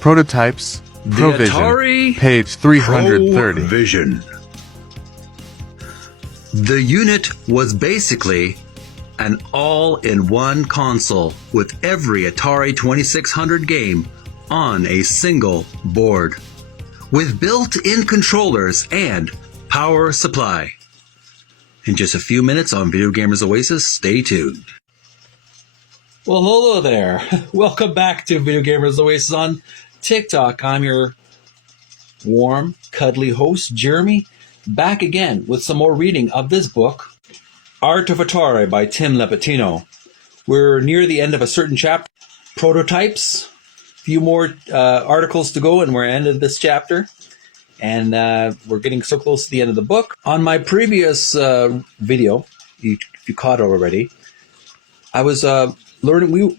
Prototypes, Provision, Atari page 330. Provision. The unit was basically an all-in-one console with every Atari 2600 game on a single board, with built-in controllers and power supply. In just a few minutes on Video Gamers Oasis, stay tuned. Well, hello there. Welcome back to Video Gamers Oasis on TikTok. I'm your warm, cuddly host, Jeremy, back again with some more reading of this book, Art of Atari by Tim Lapetino. We're near the end of a certain chapter, Prototypes. A few more articles to go and we're ended this chapter. And we're getting so close to the end of the book. On my previous video, if you caught it already, I was learning. We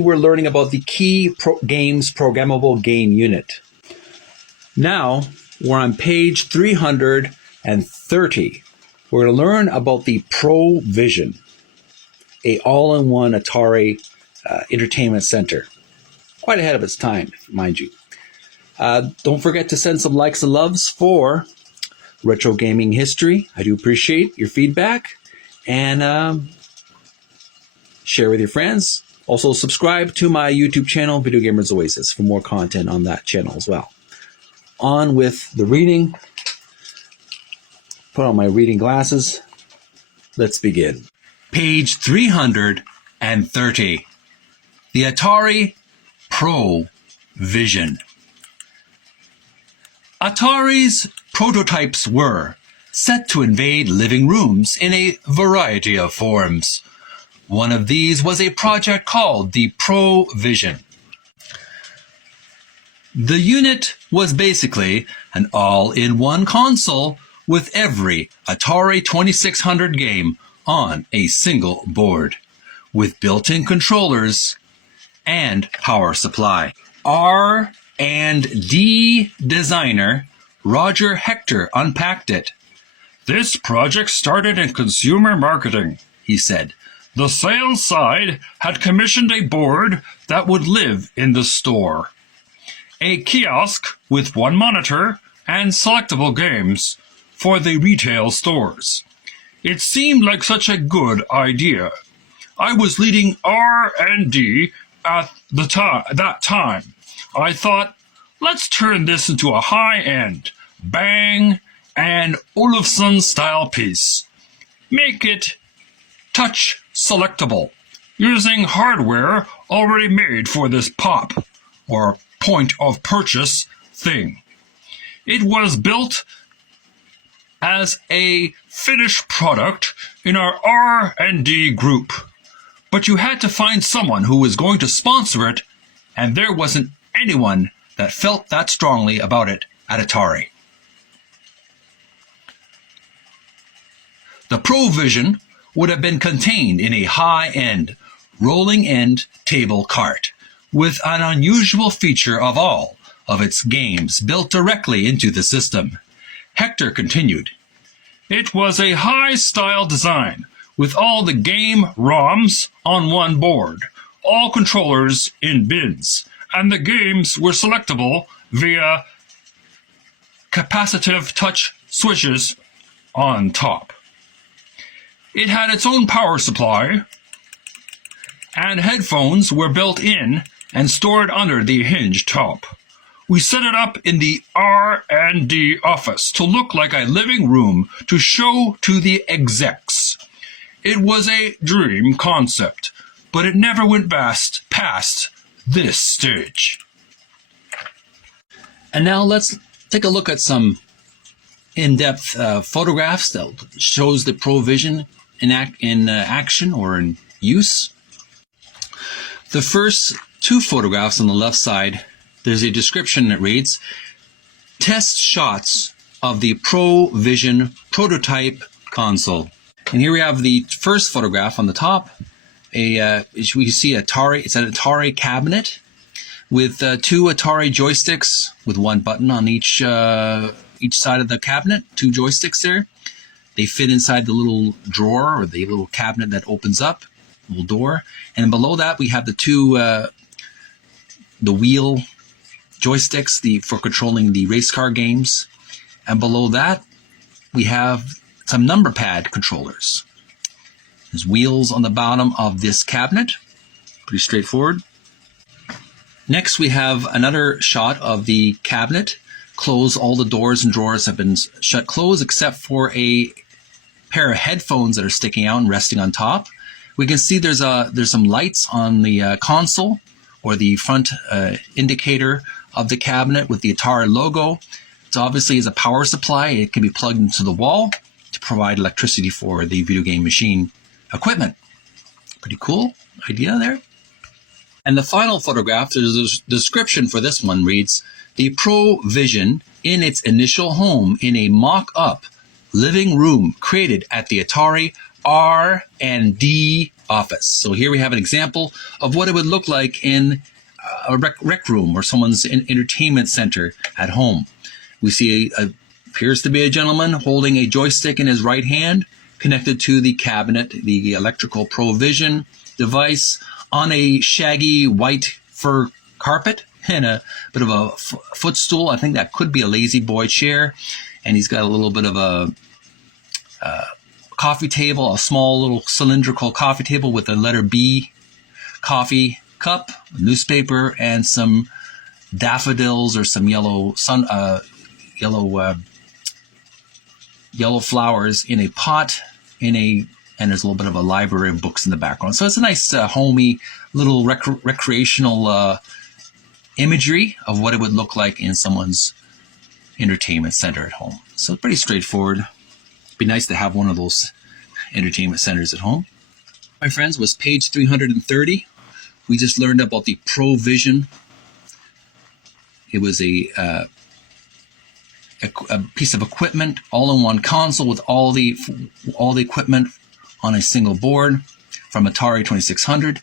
were learning about the key games programmable game unit. Now we're on page 330. We're going to learn about the Provision, a all-in-one Atari entertainment center. Quite ahead of its time, mind you. Don't forget to send some likes and loves for Retro Gaming History. I do appreciate your feedback. And share with your friends. Also subscribe to my YouTube channel, Video Gamers Oasis, for more content on that channel as well. On with the reading. Put on my reading glasses. Let's begin. Page 330. The Atari Provision. Atari's prototypes were set to invade living rooms in a variety of forms. One of these was a project called the Provision. The unit was basically an all-in-one console with every Atari 2600 game on a single board, with built-in controllers and power supply. R&D designer Roger Hector unpacked it. "This project started in consumer marketing," he said. "The sales side had commissioned a board that would live in the store. A kiosk with one monitor and selectable games for the retail stores. It seemed like such a good idea. I was leading R&D at that time. I thought, let's turn this into a high-end, Bang and Olufsen-style piece. Make it touch selectable, using hardware already made for this POP, or point of purchase, thing. It was built as a finished product in our R&D group, but you had to find someone who was going to sponsor it, and there wasn't anyone that felt that strongly about it at Atari." The Provision would have been contained in a high-end, rolling-end table cart, with an unusual feature of all of its games built directly into the system. Hector continued, "It was a high-style design, with all the game ROMs on one board, all controllers in bins, and the games were selectable via capacitive touch switches on top. It had its own power supply, and headphones were built in and stored under the hinge top. We set it up in the R&D office to look like a living room to show to the execs. It was a dream concept, but it never went past this stage." And now let's take a look at some in-depth photographs that shows the Provision in action or in use. The first two photographs on the left side, there's a description that reads, "Test shots of the Provision prototype console." And here we have the first photograph on the top. We see Atari. It's an Atari cabinet with two Atari joysticks with one button on each side of the cabinet. Two joysticks there. They fit inside the little drawer or the little cabinet that opens up, little door. And below that we have the two, the wheel joysticks for controlling the race car games. And below that, we have some number pad controllers. There's wheels on the bottom of this cabinet. Pretty straightforward. Next, we have another shot of the cabinet. Closed, all the doors and drawers have been shut closed except for a pair of headphones that are sticking out and resting on top. We can see there's some lights on the console or the front indicator of the cabinet with the Atari logo. It obviously is a power supply. It can be plugged into the wall to provide electricity for the video game machine equipment. Pretty cool idea there. And the final photograph, there's a description for this one reads, the Pro Vision in its initial home in a mock-up living room created at the Atari R&D office. So here we have an example of what it would look like in a rec room or someone's entertainment center at home. We see appears to be a gentleman holding a joystick in his right hand, connected to the cabinet, the electrical Pro Vision device, on a shaggy white fur carpet and a bit of a footstool. I think that could be a lazy boy chair. And he's got a little bit of a coffee table, a small little cylindrical coffee table with a letter B coffee cup, a newspaper, and some daffodils or some yellow flowers in a pot, and there's a little bit of a library of books in the background. So it's a nice homey little recreational imagery of what it would look like in someone's entertainment center at home. So pretty straightforward. It'd be nice to have one of those entertainment centers at home. My friends, was page 330. We just learned about the Pro Vision. It was a piece of equipment, all-in-one console with all the equipment on a single board from Atari 2600.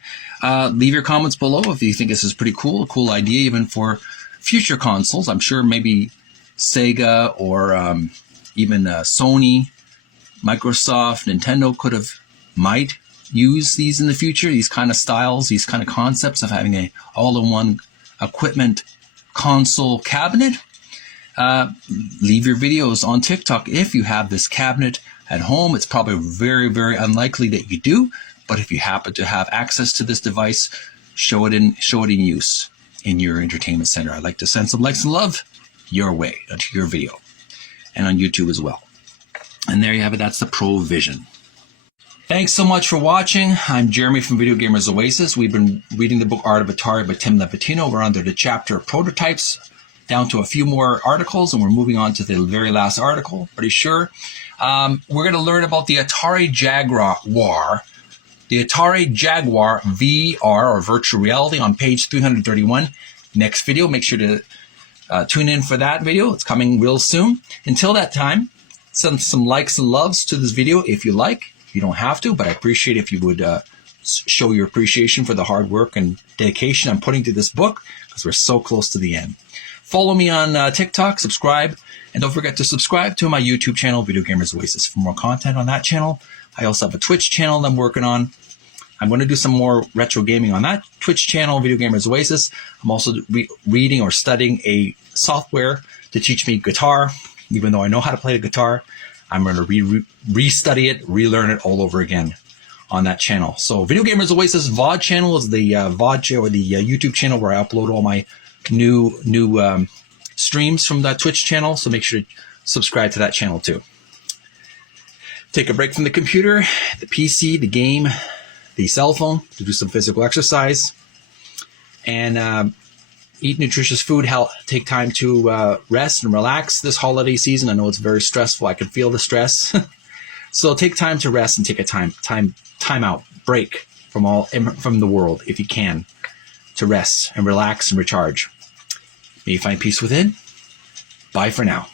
Leave your comments below if you think this is pretty cool, a cool idea even for future consoles. I'm sure maybe Sega or even Sony, Microsoft, Nintendo might use these in the future, these kind of styles, these kind of concepts of having a all-in-one equipment console cabinet. Leave your videos on TikTok if you have this cabinet at home. It's probably very, very unlikely that you do, but if you happen to have access to this device, show it in use in your entertainment center. I'd like to send some likes and love your way to your video and on YouTube as well. And there you have it. That's the Pro Vision. Thanks so much for watching. I'm Jeremy from Video Gamers Oasis. We've been reading the book Art of Atari by Tim Lapetino. We're under the chapter Prototypes, down to a few more articles, and we're moving on to the very last article, pretty sure. We're going to learn about the Atari Jaguar, the Atari Jaguar VR, or virtual reality, on page 331. Next video, make sure to tune in for that video. It's coming real soon. Until that time, send some likes and loves to this video if you like. You don't have to, but I appreciate if you would show your appreciation for the hard work and dedication I'm putting to this book, because we're so close to the end. Follow me on TikTok, subscribe, and don't forget to subscribe to my YouTube channel, Video Gamers Oasis, for more content on that channel. I also have a Twitch channel that I'm working on. I'm going to do some more retro gaming on that Twitch channel, Video Gamers Oasis. I'm also reading or studying a software to teach me guitar. Even though I know how to play the guitar, I'm going to re-study it, relearn it all over again on that channel. So Video Gamers Oasis VOD channel is the VOD or the YouTube channel where I upload all my new streams from that Twitch channel. So make sure to subscribe to that channel too. Take a break from the computer, the PC, the game, the cell phone to do some physical exercise, and eat nutritious food. Take time to rest and relax this holiday season. I know it's very stressful. I can feel the stress. So take time to rest and take a time out, break from the world if you can, to rest and relax and recharge. May you find peace within. Bye for now.